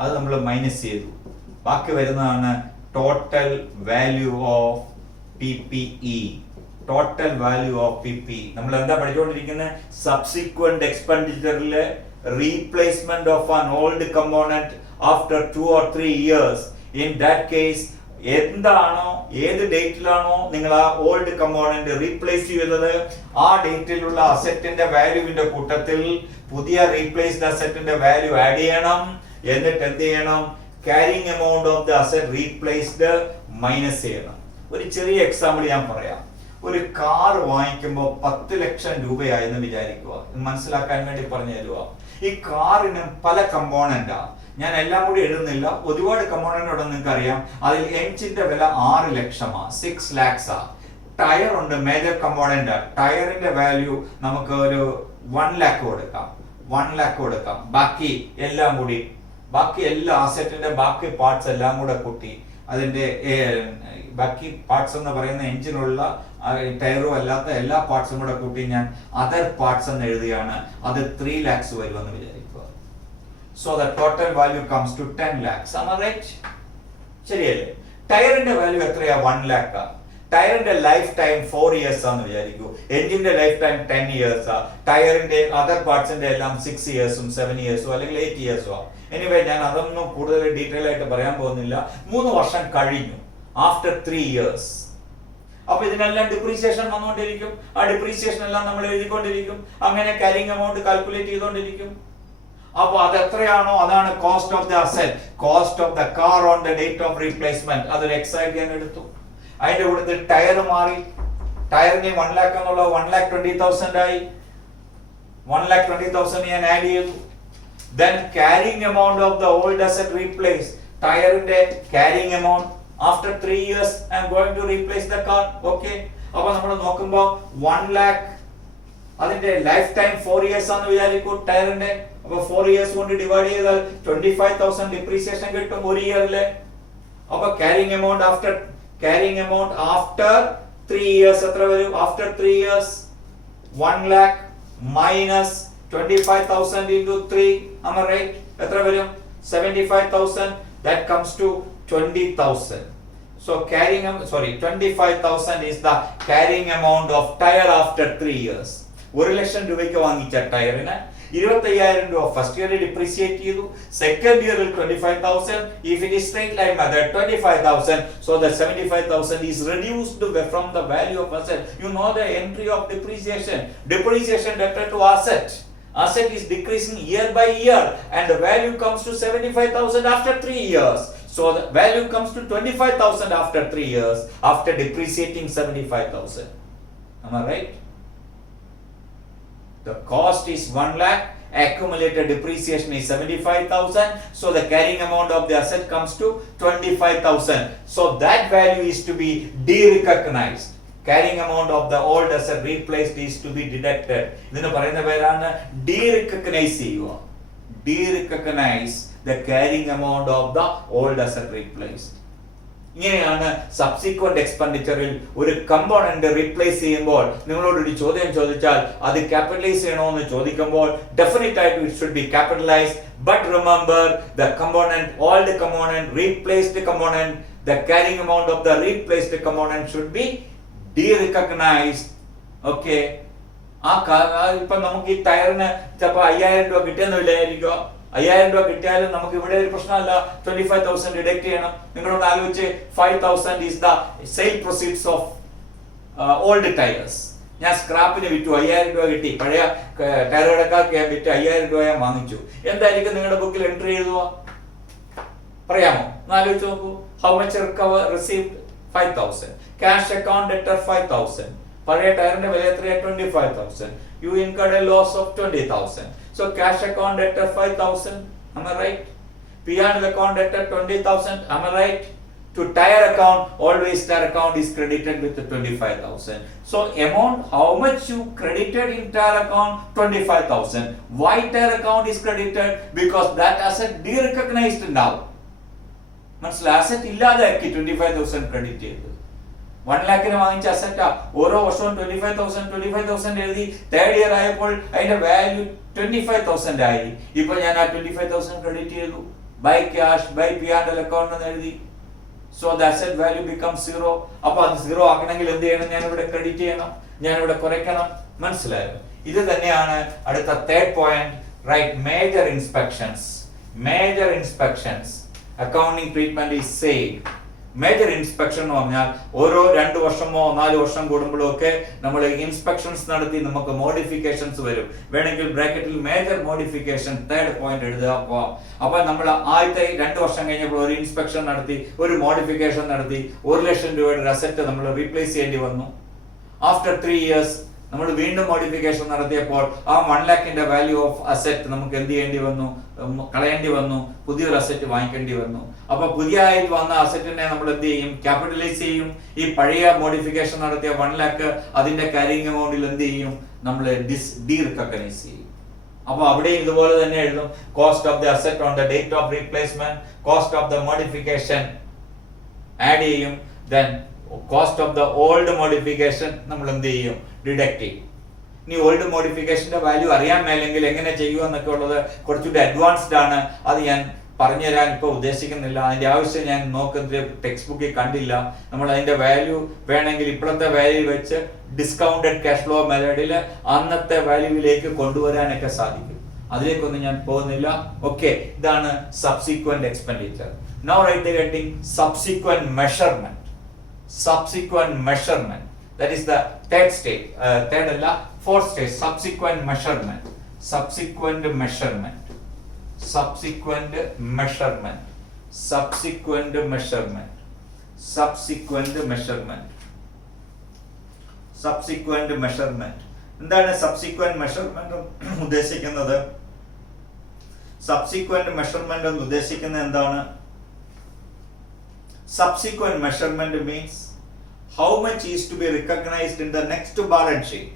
അത് നമ്മൾ മൈനസ് ചെയ്തു. ബാക്കി വരുന്നതാണ് ടോട്ടൽ വാല്യൂ ഓഫ് PPE. നമ്മൾ എന്താ പഠിച്ചുകൊണ്ടിരിക്കുന്നത്? സബ്സിക്വന്റ് എക്സ്പെൻഡിച്ചറിലെ replacement of an old component after 2 or 3 years. In that case, എന്താണോ ഏത് ഡേറ്റിലാണോ നിങ്ങൾ ആ ഓൾഡ് കമ്പോണന്റ് റീപ്ലേസ് ചെയ്തത്, ആ ഡേറ്റിലുള്ള അസറ്റിന്റെ വാല്യൂവിന്റെ കൂട്ടത്തിൽ പുതിയ റീപ്ലേസ്ഡ് അസറ്റിന്റെ വാല്യൂ ആഡ് ചെയ്യണം. എന്നിട്ട് എന്ത് ചെയ്യണം? Carrying amount of the asset replaced minus ചെയ്യണം. ഒരു ചെറിയ എക്സാമ്പിൾ ഞാൻ പറയാം. ഒരു കാർ വാങ്ങിക്കുമ്പോൾ 10 ലക്ഷം രൂപയായെന്ന് വിചാരിക്കുക. മനസ്സിലാക്കാൻ വേണ്ടി പറഞ്ഞു തരുക. ഈ കാറിന് പല കമ്പോണന്റാ, ഞാൻ എല്ലാം കൂടി എഴുതുന്നില്ല, ഒരുപാട് കമ്പോണന്റ് ഉണ്ടെന്ന് നിങ്ങൾക്ക് അറിയാം. അതിൽ എഞ്ചിന്റെ വില 6 ലക്ഷമാ, 6 lakhs. ടയർ ഉണ്ട്, മേജർ കമ്പോണന്റ്. ടയറിന്റെ വാല്യൂ നമുക്ക് ഒരു 1 lakh കൊടുക്കാം. ബാക്കി എല്ലാം കൂടി, ബാക്കി എല്ലാ അസറ്റിന്റെ ബാക്കി പാർട്സ് എല്ലാം കൂടെ കൂട്ടി, അതിന്റെ ബാക്കി പാർട്സ് എന്ന് പറയുന്ന എഞ്ചിനുള്ള ടയറും അല്ലാത്ത എല്ലാ പാർട്സും കൂടെ കൂട്ടി ഞാൻ അതർ പാർട്സ് എന്ന് എഴുതിയാണ്. അത് 3 lakhs വരുമെന്ന് വിചാരിക്കുക. So the total value comes to 10 lakhs. Am I right? ശരിയല്ലേ? ടയറിന്റെ വാല്യൂ എത്രയാ? 1 lakh. ടയറിന്റെ ലൈഫ് ടൈം 4 years ആണെന്ന് വിചാരിക്കൂ. എഞ്ചിന്റെ ലൈഫ് ടൈം 10 years. ടയറിന്റെ അതർ പാർട്സിന്റെ എല്ലാം 6 years, 7 years അല്ലെങ്കിൽ 8 years. എനിവേ ഞാൻ അതൊന്നും കൂടുതൽ ഡീറ്റെയിൽ ആയിട്ട് പറയാൻ പോകുന്നില്ല. 3 വർഷം കഴിഞ്ഞു, ആഫ്റ്റർ 3 years. അപ്പൊ ഇതിനെല്ലാം ഡിപ്രീസിയേഷൻ വന്നുകൊണ്ടിരിക്കും. ആ ഡിപ്രീസിയേഷൻ എല്ലാം നമ്മൾ എഴുതിക്കൊണ്ടിരിക്കും. അങ്ങനെ കാരിങ് എമൗണ്ട് കാൽക്കുലേറ്റ് ചെയ്തുകൊണ്ടിരിക്കും. അപ്പൊ അത് എത്രയാണോ അതാണ് cost of the asset. Cost of the car on the date of replacement അതൊരു എക്സൈഡ് ഞാൻ എടുത്തു. അതിന്റെ കൂടെ ടയർ മാറി. ടയറിന് 1 lakh എന്നുള്ള 1,20,000 ആയി. 1,20,000 ഞാൻ ആഡ് ചെയ്തു. Then carrying amount of the old asset replaced. ടയറിന്റെ carrying amount after 3 years I am going to replace the car. Okay. അപ്പോൾ നമ്മൾ നോക്കുമ്പോൾ 1 lakh അതിന്റെ ലൈഫ് ടൈം 4 years ആണ് വിചാരിക്കൂ ടയറിന്റെ. അപ്പോൾ 4 years കൊണ്ട് ഡിവൈഡ് ചെയ്താൽ 25,000 ഡിപ്രീസിയേഷൻ കിട്ടും ഒരു ഇയറിലെ. അപ്പോൾ carrying amount after 3 years എത്ര വരും? After 3 years 1 lakh minus 25,000 into 3, am I right? എത്ര വരും? 75,000. That comes to 20,000. So 25,000 is the carrying amount of tire after 3 years. 1 ലക്ഷം രൂപയ്ക്ക് വാങ്ങിച്ച ടയറിന് 25,000 രൂപ ഫസ്റ്റ് ഇയറിൽ ഡിപ്രീസിയേറ്റ് ചെയ്തു. സെക്കൻഡ് ഇയറിൽ 25,000. If it is straight line method 25,000. So the 75,000 is reduced from the value of asset. You know the entry of depreciation. Depreciation debtor to asset. Asset is decreasing year by year and the value comes to 75,000 after 3 years. So the value comes to 25,000 after 3 years after depreciating 75,000. Am I right? The cost is 1 lakh, accumulated depreciation is 75,000. So the carrying amount of the asset comes to 25,000. So that value is to be de-recognized. Carrying amount of the old asset replaced is to be deducted. ഇതിനെ പറയുന്ന പേരാണ് de-recognize ചെയ്യുക. De-recognize the carrying amount of the old asset replaced. ഇങ്ങനെയാണ് subsequent എക്സ്പെൻഡിച്ചറിൽ ഒരു component replace ചെയ്യുമ്പോൾ നിങ്ങളോട് ഒരു ചോദ്യം ചോദിച്ചാൽ അത് ക്യാപിറ്റലൈസ് ചെയ്യണമെന്ന് ചോദിക്കുമ്പോൾ ഡെഫിനറ്റ് ആയിട്ട് it should be capitalised. But remember the component old component replaced component the caring amount of the replaced component should be de-recognized. Okay. ഇപ്പൊ നമുക്ക് ഈ ടയറിന് ചിലപ്പോ 5,000 രൂപ കിട്ടിയെന്ന് വിചാരിക്കുക. 5,000 രൂപ കിട്ടിയാലും നമുക്ക് ഇവിടെ ഒരു പ്രശ്നമല്ല. 25,000 ഡിഡക്ട് ചെയ്യണം. നിങ്ങളോട് ആലോചിച്ച് 5,000 is the sale proceeds of old tires. ഞാൻ സ്ക്രാപ്പിന് വിറ്റു, 5,000 രൂപ കിട്ടി. പഴയ ടയർ കടക്കാർക്ക് ഞാൻ വിറ്റ് 5,000 രൂപ ഞാൻ വാങ്ങിച്ചു. എന്തായിരിക്കും നിങ്ങളുടെ ബുക്കിൽ എൻട്രി എഴുതുക? പറയാമോ? ആലോചിച്ച് നോക്കൂ. How much received? 5,000. Cash account debtor 5,000. പഴയ ടയറിന്റെ വില എത്രയാ? 25,000. You incurred a loss of 20,000. So cash account debtor 5,000. Am I right? P&L account debtor 20,000. Am I right? To tire account, always tire account is credited with the 25,000. So amount how much you credited in tire account? 25,000. Why tire account is credited? Because that asset de-recognized now. മനസ്സിലായി? Asset ഇല്ലാതാക്കി 25,000 credit ചെയ്തു. 1 lakhന് വാങ്ങിച്ച അസറ്റാ. ഓരോ വർഷവും 25,000 എഴുതി. Third year ആയപ്പോൾ അതിന്റെ value 25,000 ആയി. ഇപ്പൊ ഞാൻ ആ 25,000 ക്രെഡിറ്റ് ചെയ്തു. By cash, by P&L account എന്ന് എഴുതി. So the asset value become 0. അപ്പൊ അത് 0 ആക്കണമെങ്കിൽ എന്ത് ചെയ്യണം? ഞാൻ ഇവിടെ ക്രെഡിറ്റ് ചെയ്യണം, ഞാൻ ഇവിടെ കുറയ്ക്കണം. മനസ്സിലായോ? ഇത് തന്നെയാണ് അടുത്ത third point. Right, major inspections. Major inspections accounting treatment is same. Major inspection എന്ന് പറഞ്ഞാൽ ഓരോ 2 വർഷമോ 4 വർഷം കൂടുമ്പോഴോ ഒക്കെ നമ്മൾ ഇൻസ്പെക്ഷൻസ് നടത്തി നമുക്ക് മോഡിഫിക്കേഷൻസ് വരും. വേണമെങ്കിൽ ബ്രാക്കറ്റിൽ മേജർ മോഡിഫിക്കേഷൻ തേർഡ് പോയിന്റ് എഴുതുക. അപ്പൊ നമ്മൾ ആദ്യത്തെ 2 വർഷം കഴിഞ്ഞപ്പോൾ ഒരു ഇൻസ്പെക്ഷൻ നടത്തി, ഒരു മോഡിഫിക്കേഷൻ നടത്തി, 1 ലക്ഷം രൂപയുടെ അസറ്റ് നമ്മൾ റീപ്ലേസ് ചെയ്യേണ്ടി വന്നു. ആഫ്റ്റർ 3 years നമ്മൾ വീണ്ടും മോഡിഫിക്കേഷൻ നടത്തിയപ്പോൾ ആ 1 lakhന്റെ വാല്യൂ ഓഫ് അസറ്റ് നമുക്ക് എന്ത് ചെയ്യേണ്ടി വന്നു? കളയേണ്ടി വന്നു. പുതിയൊരു അസറ്റ് വാങ്ങിക്കേണ്ടി വന്നു. അപ്പൊ പുതിയതായിട്ട് വന്ന അസറ്റിനെ നമ്മൾ എന്ത് ചെയ്യും? ക്യാപിറ്റലൈസ് ചെയ്യും. ഈ പഴയ മോഡിഫിക്കേഷൻ നടത്തിയ 1 lakh അതിന്റെ കാരിങ് എമൗണ്ടിൽ എന്ത് ചെയ്യും? നമ്മൾ ഡി-റിക്കഗ്നൈസ് ചെയ്യും. അപ്പൊ അവിടെ ഇതുപോലെ തന്നെ എഴുതും. Cost of the asset on the date of replacement, cost of the modification add ചെയ്യും. Then cost of the old modification നമ്മൾ എന്ത് ചെയ്യും? ഡിഡക്ട് ചെയ്യും. ഇനി ഓൾഡ് മോഡിഫിക്കേഷന്റെ വാല്യൂ അറിയാൻ മേലെങ്കിൽ എങ്ങനെ ചെയ്യുക എന്നൊക്കെ ഉള്ളത് കുറച്ചുകൂടി അഡ്വാൻസ്ഡ് ആണ്. അത് ഞാൻ പറഞ്ഞുതരാൻ ഇപ്പൊ ഉദ്ദേശിക്കുന്നില്ല. അതിന്റെ ആവശ്യം ഞാൻ നോക്കുന്നത് ടെക്സ്റ്റ് ബുക്കിൽ കണ്ടില്ല. നമ്മൾ അതിന്റെ വാല്യൂ വേണമെങ്കിൽ ഇപ്പോഴത്തെ വാല്യൂ വെച്ച് ഡിസ്കൗണ്ടഡ് ക്യാഷ് ഫ്ലോ മെത്തേഡിൽ അന്നത്തെ വാല്യൂവിലേക്ക് കൊണ്ടുവരാനൊക്കെ സാധിക്കും. അതിലേക്കൊന്നും ഞാൻ പോകുന്നില്ല. ഓക്കെ, ഇതാണ് subsequent expenditure. Now write the heading subsequent measurement. Subsequent measurement, that is the third stage, third alla fourth stage, subsequent measurement. Subsequent measurement, subsequent measurement, subsequent measurement, subsequent measurement, subsequent measurement. എന്താണ് subsequent measurement ഉദ്ദേശിക്കുന്നത്? Subsequent measurement എന്ന് ഉദ്ദേശിക്കുന്നത് എന്താണ്? Subsequent measurement means how much is to be recognized in the next balance sheet.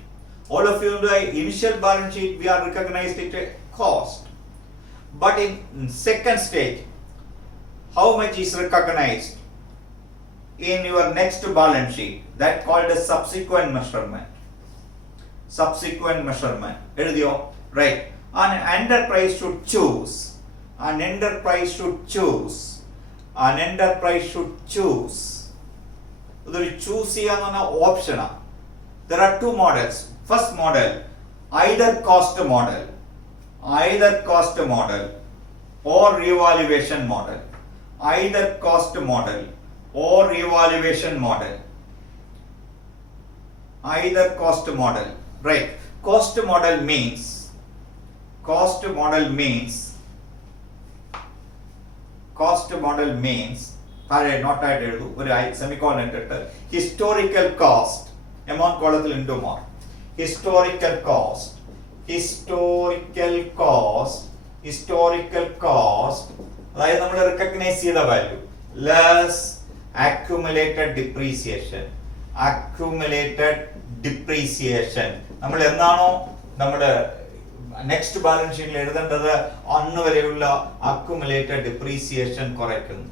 All of you know, the initial balance sheet we are recognized it a cost, but in second stage, how much is recognized in your next balance sheet? That called a subsequent measurement. Subsequent measurement. Right? An enterprise should choose. An enterprise should choose. An enterprise should choose. ഇതൊരു choose ചെയ്യാന്ന് പറഞ്ഞ ഓപ്ഷനാണ്. There are two models. First model, either cost model, either cost model or revaluation model, either cost model or revaluation model, either cost model. Right? Cost model means not I do ഒരു semicolon ഇട്ടിട്ട് historical cost amount കോളത്തിൽ into Mar historical cost അതായത് നമ്മൾ recognise ചെയ്ത value less accumulated depreciation നമ്മൾ എന്നാണോ നമ്മുടെ next balance ഷീറ്റിൽ എഴുതേണ്ടത് അന്ന് വരെയുള്ള അക്യുമുലേറ്റഡ് ഡിപ്രീസിയേഷൻ കുറയ്ക്കുന്നു.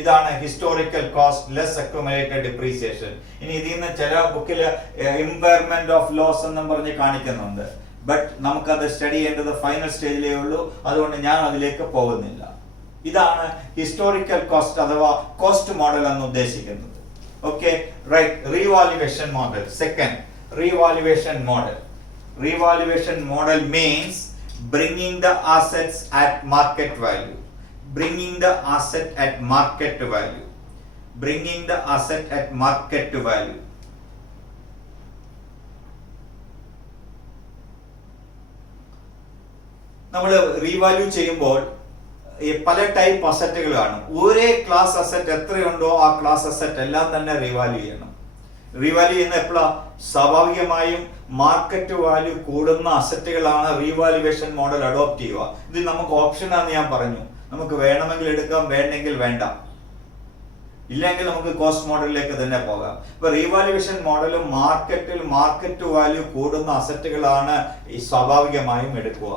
ഇതാണ് historical cost less accumulated depreciation. ഇനി ഇതിൽ നിന്ന് ചില ബുക്കിൽ ഇമ്പയർമെന്റ് ഓഫ് ലോസ് എന്നും പറഞ്ഞ് കാണിക്കുന്നുണ്ട്. ബട്ട് നമുക്കത് സ്റ്റഡി ചെയ്യേണ്ടത് ഫൈനൽ സ്റ്റേജിലേ ഉള്ളൂ. അതുകൊണ്ട് ഞാൻ അതിലേക്ക് പോകുന്നില്ല. ഇതാണ് ഹിസ്റ്റോറിക്കൽ കോസ്റ്റ് അഥവാ കോസ്റ്റ് മോഡൽ എന്ന് ഉദ്ദേശിക്കുന്നത്. Okay, right. Revaluation model. Second, revaluation model. Revaluation model means bringing the assets at market value. Bringing the asset at market value. Bringing the asset at market value. നമ്മൾ revalue ചെയ്യുമ്പോൾ പല type അസറ്റുകൾ കാണും. ഒരേ class asset എത്രയുണ്ടോ ആ class asset എല്ലാം തന്നെ revalue ചെയ്യണം. Revalue ചെയ്യുന്ന എപ്പോഴാ? സ്വാഭാവികമായും മാർക്കറ്റ് വാല്യൂ കൂടുന്ന അസറ്റുകളാണ് റീവാലുവേഷൻ മോഡൽ അഡോപ്റ്റ് ചെയ്യുക. ഇത് നമുക്ക് ഓപ്ഷനാണെന്ന് ഞാൻ പറഞ്ഞു. നമുക്ക് വേണമെങ്കിൽ എടുക്കാം, വേണ്ടെങ്കിൽ വേണ്ട. ഇല്ലെങ്കിൽ നമുക്ക് കോസ്റ്റ് മോഡലിലേക്ക് തന്നെ പോകാം. ഇപ്പൊ റീവാലുവേഷൻ മോഡൽ മാർക്കറ്റ് വാല്യൂ കൂടുന്ന അസറ്റുകളാണ് സ്വാഭാവികമായും എടുക്കുക.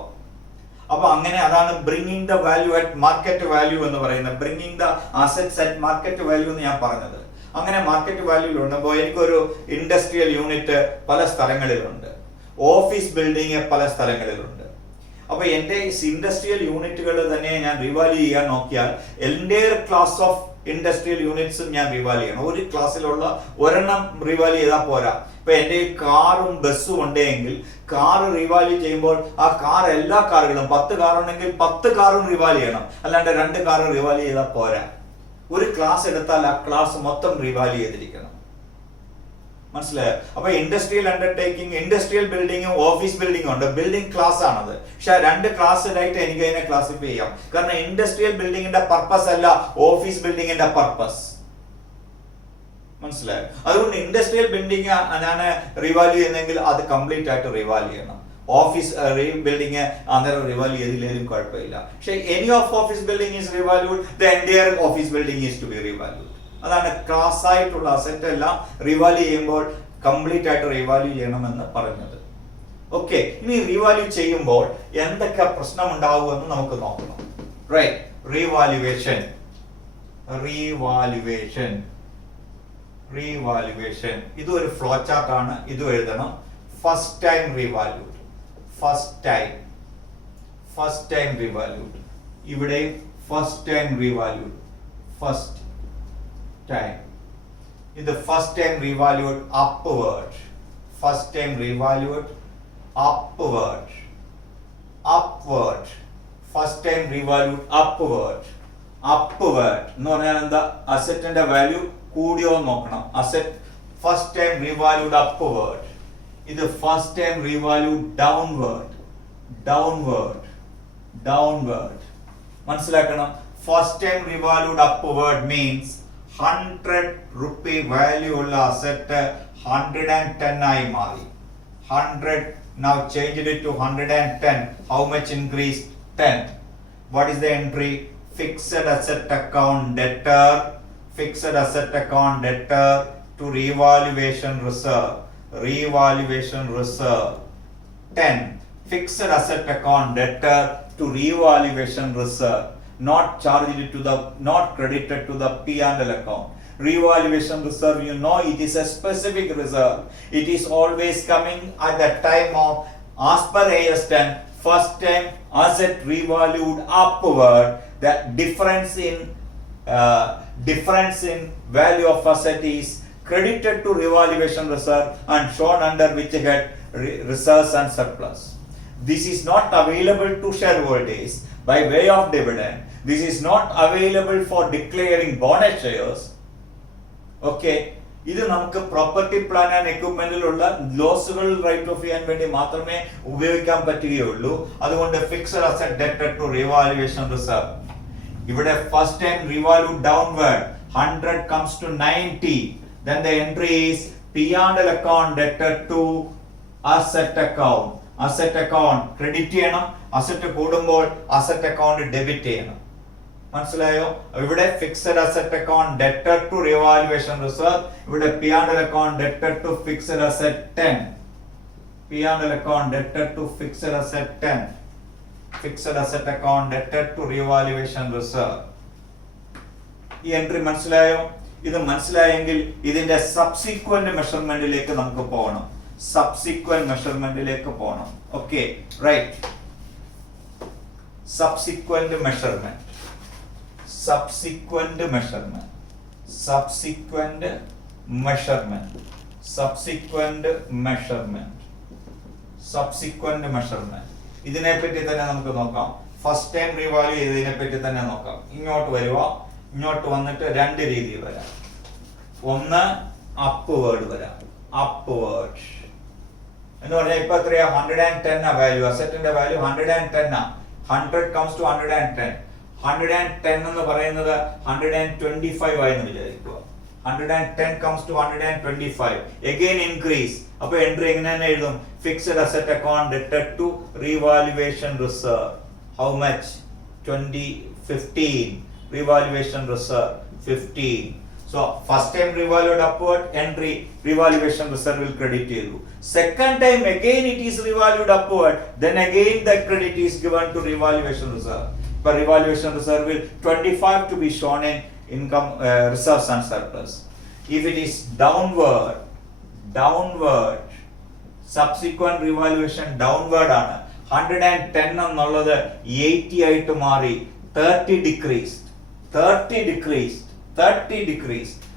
അപ്പൊ അങ്ങനെ അതാണ് bringing the value at market value എന്ന് പറയുന്നത്. Bringing the assets at market value എന്ന് ഞാൻ പറഞ്ഞത്. അങ്ങനെ മാർക്കറ്റ് വാല്യൂലുണ്ടപ്പോൾ എനിക്കൊരു ഇൻഡസ്ട്രിയൽ യൂണിറ്റ് പല സ്ഥലങ്ങളിലുണ്ട്, ഓഫീസ് ബിൽഡിംഗ് പല സ്ഥലങ്ങളിലുണ്ട്. അപ്പൊ എൻ്റെ ഇൻഡസ്ട്രിയൽ യൂണിറ്റുകൾ തന്നെ ഞാൻ റിവാല്യൂ ചെയ്യാൻ നോക്കിയാൽ എൻ്റെ ക്ലാസ് ഓഫ് ഇൻഡസ്ട്രിയൽ യൂണിറ്റ്സും ഞാൻ റിവാല്യൂ ചെയ്യണം. ഒരു ക്ലാസ്സിലുള്ള ഒരെണ്ണം റിവാല്യൂ ചെയ്താൽ പോരാ. ഇപ്പൊ എൻ്റെ കാറും ബസ്സും ഉണ്ടെങ്കിൽ കാറ് റിവാല്യൂ ചെയ്യുമ്പോൾ ആ കാർ എല്ലാ കാറുകളും 10 കാർ ഉണ്ടെങ്കിൽ 10 കാറും റിവാല്യൂ ചെയ്യണം. അല്ലാണ്ട് 2 കാർ റിവാല്യൂ ചെയ്താൽ പോരാ. ഒരു ക്ലാസ് എടുത്താൽ ആ ക്ലാസ് മൊത്തം റിവാല്യൂ ചെയ്തിരിക്കണം. മനസ്സിലായോ? അപ്പൊ ഇൻഡസ്ട്രിയൽ അണ്ടർടേക്കിംഗ്, ഇൻഡസ്ട്രിയൽ ബിൽഡിംഗും ഓഫീസ് ബിൽഡിംഗും ഉണ്ട്. ബിൽഡിംഗ് ക്ലാസ് ആണത്. പക്ഷെ 2 ക്ലാസ്സിലായിട്ട് എനിക്ക് അതിനെ ക്ലാസിഫൈ ചെയ്യാം. കാരണം ഇൻഡസ്ട്രിയൽ ബിൽഡിങ്ങിന്റെ പർപ്പസ് അല്ല ഓഫീസ് ബിൽഡിങ്ങിന്റെ പർപ്പസ്. മനസ്സിലായോ? അതുകൊണ്ട് ഇൻഡസ്ട്രിയൽ ബിൽഡിംഗ് ഞാൻ റിവാല്യൂ ചെയ്യുന്നെങ്കിൽ അത് കംപ്ലീറ്റ് ആയിട്ട് റിവാല്യൂ ചെയ്യണം. ഓഫീസ് ബിൽഡിംഗ് അന്നേരം റിവാല്യൂ ചെയ്തില്ലെങ്കിലും കുഴപ്പമില്ല. പക്ഷെ any of office building is revalued, the entire office building is to be revalued. അതാണ് ക്ലാസ് ആയിട്ടുള്ള അസറ്റ് എല്ലാം റിവാല്യൂ ചെയ്യുമ്പോൾ കംപ്ലീറ്റ് ആയിട്ട് റിവാല്യൂ ചെയ്യണമെന്ന് പറഞ്ഞത്. ഓക്കെ, ഇനി റിവാല്യൂ ചെയ്യുമ്പോൾ എന്തൊക്കെ പ്രശ്നം ഉണ്ടാവുമെന്ന് നമുക്ക് നോക്കണം. Right, revaluation. ഇത് ഒരു ഫ്ലോ ചാർട്ട് ആണ്. ഇത് എഴുതണം. First time revalued, first time revalued. ഇവിടെ first time revalued, first time. ഇത് first time revalued upward, first time revalued upward. upward. First time revalued upward. Upward എന്ന് പറഞ്ഞാൽ എന്താ? അസറ്റിന്റെ വാല്യൂ കൂടിയോ നോക്കണം. Asset first time revalued upward. ഇത് first time revalued downward. Downward. മനസ്സിലാക്കണം. First time revalued upward means 100 rupee value ഉള്ള asset 110 ആയി മാറി. 100 now changed it to 110. How much increased? 10. What is the entry? Fixed asset account debtor. Fixed asset account debtor to revaluation reserve. 10. Fixed asset account debtor to revaluation reserve. Not charged to the, not credited to the P&L account. Revaluation reserve, you know, it is a specific reserve. It is always coming at the time of, as per AS 10, first time asset revalued upward. The difference in value of asset is credited to revaluation reserve and shown under which head? Reserves and surplus. This is not available to shareholders by way of dividend. This is not available for declaring bonus shares. Okay, ഇത് നമുക്ക് property plan and എക്വിപ്മെന്റിലുള്ള ലോസുകൾ write off ചെയ്യാൻ വേണ്ടി മാത്രമേ ഉപയോഗിക്കാൻ പറ്റുകയുള്ളൂ. അതുകൊണ്ട് ഫിക്സഡ് അസറ്റ് ഡെറ്റഡ് ടു റിവാലുവേഷൻ റിസർവ്. ഇവിടെ first time revalued downward 100 comes to 90. Then the entry is P&L account debted to asset account. Asset account credit ചെയ്യണം. അസറ്റ് കൂടുമ്പോൾ അസറ്റ് അക്കൗണ്ട് ഡെബിറ്റ് ചെയ്യണം. മനസ്സിലായോ? ഇവിടെ ഫിക്സഡ് അസറ്റ് അക്കൗണ്ട് ഡെറ്റഡ് to revaluation reserve. ഇവിടെ P&L account debted to fixed asset 10. P&L account debted to fixed asset 10. Fixed asset account debted to revaluation reserve. ഈ entry മനസ്സിലായോ? ഇത് മനസ്സിലായെങ്കിൽ ഇതിന്റെ സബ്സിക്വന്റ് മെഷർമെന്റിലേക്ക് നമുക്ക് പോകണം. സബ്സിക്വന്റ് മെഷർമെന്റിലേക്ക് പോകണം. Okay, right. Subsequent measurement. ഇതിനെ പറ്റി തന്നെ നമുക്ക് നോക്കാം. ഫസ്റ്റ് ടൈം റീവാല്യൂ ചെയ്തതിനെ പറ്റി തന്നെ നോക്കാം. ഇങ്ങോട്ട് വരുക. ഇങ്ങോട്ട് വന്നിട്ട് രണ്ട് രീതിയിൽ വരാം. ഒന്ന് അപ്വേർഡ് വരാം. അപ്വേർഡ് എന്ന് പറഞ്ഞാൽ ഇപ്പൊ എത്രയാ? 110 വാല്യൂ. അസറ്റിന്റെ വാല്യൂ 110. 100 comes to 110. 110 എന്ന് പറയുന്നത് 125 ആയെന്ന് വിചാരിക്കുക. 110 comes to 125. Again increase. അപ്പോൾ എൻട്രി എങ്ങനെ എഴുതും? ഫിക്സഡ് അസറ്റ് അക്കൗണ്ട് ഡെറ്റഡ് to revaluation reserve. How much? 15. Revaluation reserve 15. So first time revalued upward, entry revaluation reserve will credit to you. Second time again it is revalued upward, then again the credit is given to revaluation reserve. But revaluation reserve will 25 to be shown in income reserves and surplus. If it is downward, subsequent revaluation downward ആണ്. 110 എന്നുള്ളത് 80 ആയിട്ട് മാറി. 30 decreased.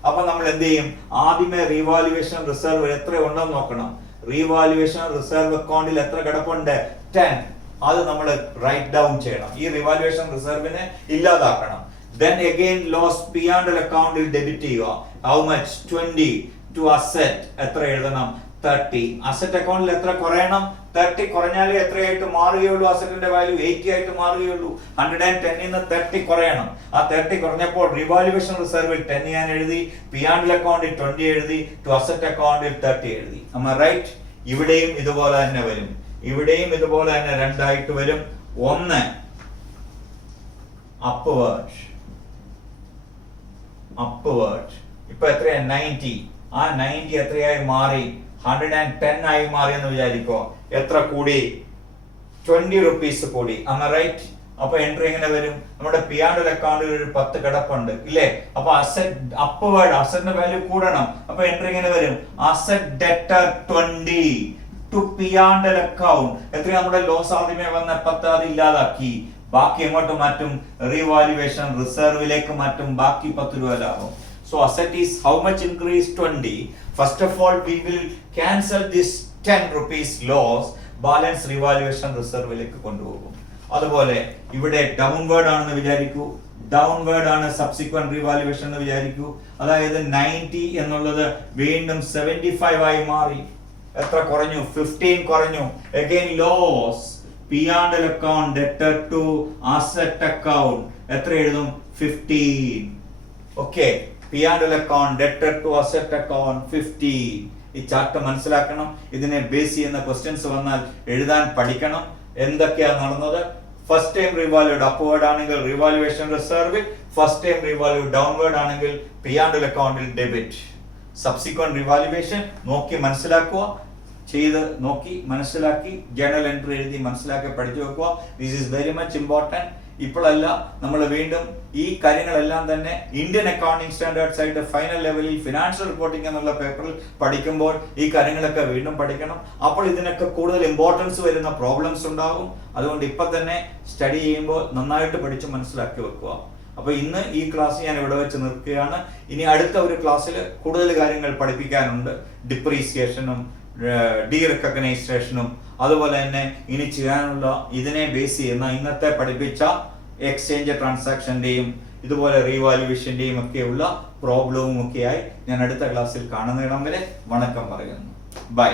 അപ്പൊ നമ്മൾ എന്ത് ചെയ്യും? ആദ്യമേ revaluation reserve എത്ര ഉണ്ടെന്ന് നോക്കണം. റീവാലുവേഷൻ റിസർവ് അക്കൗണ്ടിൽ എത്ര കിടപ്പുണ്ട്? 10. അത് നമ്മൾ റൈറ്റ് ഡൗൺ ചെയ്യണം. ഈ റീവാലുവേഷൻ റിസർവിനെ ഇല്ലാതാക്കണം. Then again loss P&L അക്കൗണ്ടിൽ ഡെബിറ്റ് ചെയ്യുക. How much? 20 to asset. എത്ര എഴുതണം? 30. അസറ്റ് അക്കൗണ്ടിൽ എത്ര കുറയണം? 30 കുറഞ്ഞാലേ എത്രയായിട്ട് മാറുകയുള്ളൂ? അസറ്റിന്റെ വാല്യൂ 80 ആയിട്ട് മാറുകയുള്ളൂ. 110 30 കുറയണം. ആ 30 കുറഞ്ഞപ്പോൾ റിവാലുവേഷൻ റിസർവിൽ 10 ഞാൻ എഴുതി, P&L അക്കൗണ്ടിൽ 20 എഴുതി, ടു അസറ്റ് അക്കൗണ്ടിൽ 30 എഴുതി. Am I right? ഇവിടെയും ഇതുപോലെ തന്നെ വരും. ഇവിടെയും ഇതുപോലെ തന്നെ രണ്ടായിട്ട് വരും. ഒന്ന് അപ്വേർഡ്. ഇപ്പൊ എത്രയാ? 90. ആ 90 എത്രയായി മാറി? 110 ആയി മാറി എന്ന് വിചാരിക്കോ. എത്ര കൂടി? 20 rupees കൂടി. Am I right? അപ്പൊ എൻട്രി എങ്ങനെ വരും? നമ്മുടെ P&L അക്കൗണ്ടിൽ ഒരു 10 കിടപ്പുണ്ട് ഇല്ലേ? അപ്പൊ അസറ്റ് അപ്വേർഡ്, അസറ്റിന്റെ വാല്യൂ കൂടണം. അപ്പൊ എൻട്രി എങ്ങനെ വരും? Asset debtor 20 to P&L account. എത്ര നമ്മുടെ ലോസ് ആദ്യമേ വന്ന 10 അത് ഇല്ലാതാക്കി. ബാക്കി എങ്ങോട്ട് മാറ്റും? റീവാലുവേഷൻ റിസർവിലേക്ക് മാറ്റും. ബാക്കി 10 രൂപ ലാഭം. So asset is how much increase? 20. First of all, we will cancel this 10 rupees loss. Balance revaluation റിസർവിലേക്ക് കൊണ്ടുപോകും. അതുപോലെ ഇവിടെ ഡൗൺവേർഡ് ആണെന്ന് വിചാരിക്കൂ, ഡൗൺവേർഡ് ആണ് സബ്സിക്വന്റ് റിവാലുവേഷൻ എന്ന് വിചാരിക്കൂ. അതായത് 90 എന്നുള്ളത് വീണ്ടും 75 ആയി മാറി. എത്ര കുറഞ്ഞു? 15 കുറഞ്ഞു. Again loss P&L account debtor to asset account എത്ര എഴുതും? 15. Okay, P&L account debtor to asset account 15. ഈ ചാർട്ട് മനസ്സിലാക്കണം. ഇതിനെ ബേസ് ചെയ്യുന്ന ക്വസ്റ്റ്യൻസ് വന്നാൽ എഴുതാൻ പഠിക്കണം. എന്തൊക്കെയാ നടന്നത്? ഫസ്റ്റ് ടൈം റിവാല്യൂഡ് അപ്വേർഡ് ആണെങ്കിൽ revaluation റിസർവിൽ, first time revalued downward ആണെങ്കിൽ P&L അക്കൗണ്ടിൽ ഡെബിറ്റ്. സബ്സിക്വന്റ് റിവാലുവേഷൻ നോക്കി മനസ്സിലാക്കുക, ചെയ്ത് നോക്കി മനസ്സിലാക്കി ജേണൽ എൻട്രി എഴുതി മനസ്സിലാക്കി പഠിച്ചു വെക്കുക. This is very much important. ഇപ്പോഴല്ല, നമ്മൾ വീണ്ടും ഈ കാര്യങ്ങളെല്ലാം തന്നെ ഇന്ത്യൻ അക്കൗണ്ടിംഗ് സ്റ്റാൻഡേർഡ്സ് ആയിട്ട് ഫൈനൽ ലെവലിൽ ഫിനാൻഷ്യൽ റിപ്പോർട്ടിംഗ് എന്നുള്ള പേപ്പറിൽ പഠിക്കുമ്പോൾ ഈ കാര്യങ്ങളൊക്കെ വീണ്ടും പഠിക്കണം. അപ്പോൾ ഇതിനൊക്കെ കൂടുതൽ ഇമ്പോർട്ടൻസ് വരുന്ന പ്രോബ്ലംസ് ഉണ്ടാകും. അതുകൊണ്ട് ഇപ്പൊ തന്നെ സ്റ്റഡി ചെയ്യുമ്പോൾ നന്നായിട്ട് പഠിച്ച് മനസ്സിലാക്കി വെക്കുക. അപ്പൊ ഇന്ന് ഈ ക്ലാസ് ഞാൻ ഇവിടെ വെച്ച് നിർത്തുകയാണ്. ഇനി അടുത്ത ഒരു ക്ലാസ്സിൽ കൂടുതൽ കാര്യങ്ങൾ പഠിപ്പിക്കാനുണ്ട്. ഡിപ്രീസിയേഷനും ഡീ റെക്കഗ്നൈസേഷനും അതുപോലെ തന്നെ ഇനി ചെയ്യാനുള്ള ഇതിനെ ബേസ് ചെയ്യുന്ന ഇന്നത്തെ പഠിപ്പിച്ച എക്സ്ചേഞ്ച് ട്രാൻസാക്ഷന്റെയും ഇതുപോലെ റീവാലുവേഷന്റെയും ഒക്കെയുള്ള പ്രോബ്ലവും ഒക്കെയായി ഞാൻ അടുത്ത ക്ലാസ്സിൽ കാണുന്നിടം വരെ വണക്കം പറയുന്നു. ബൈ.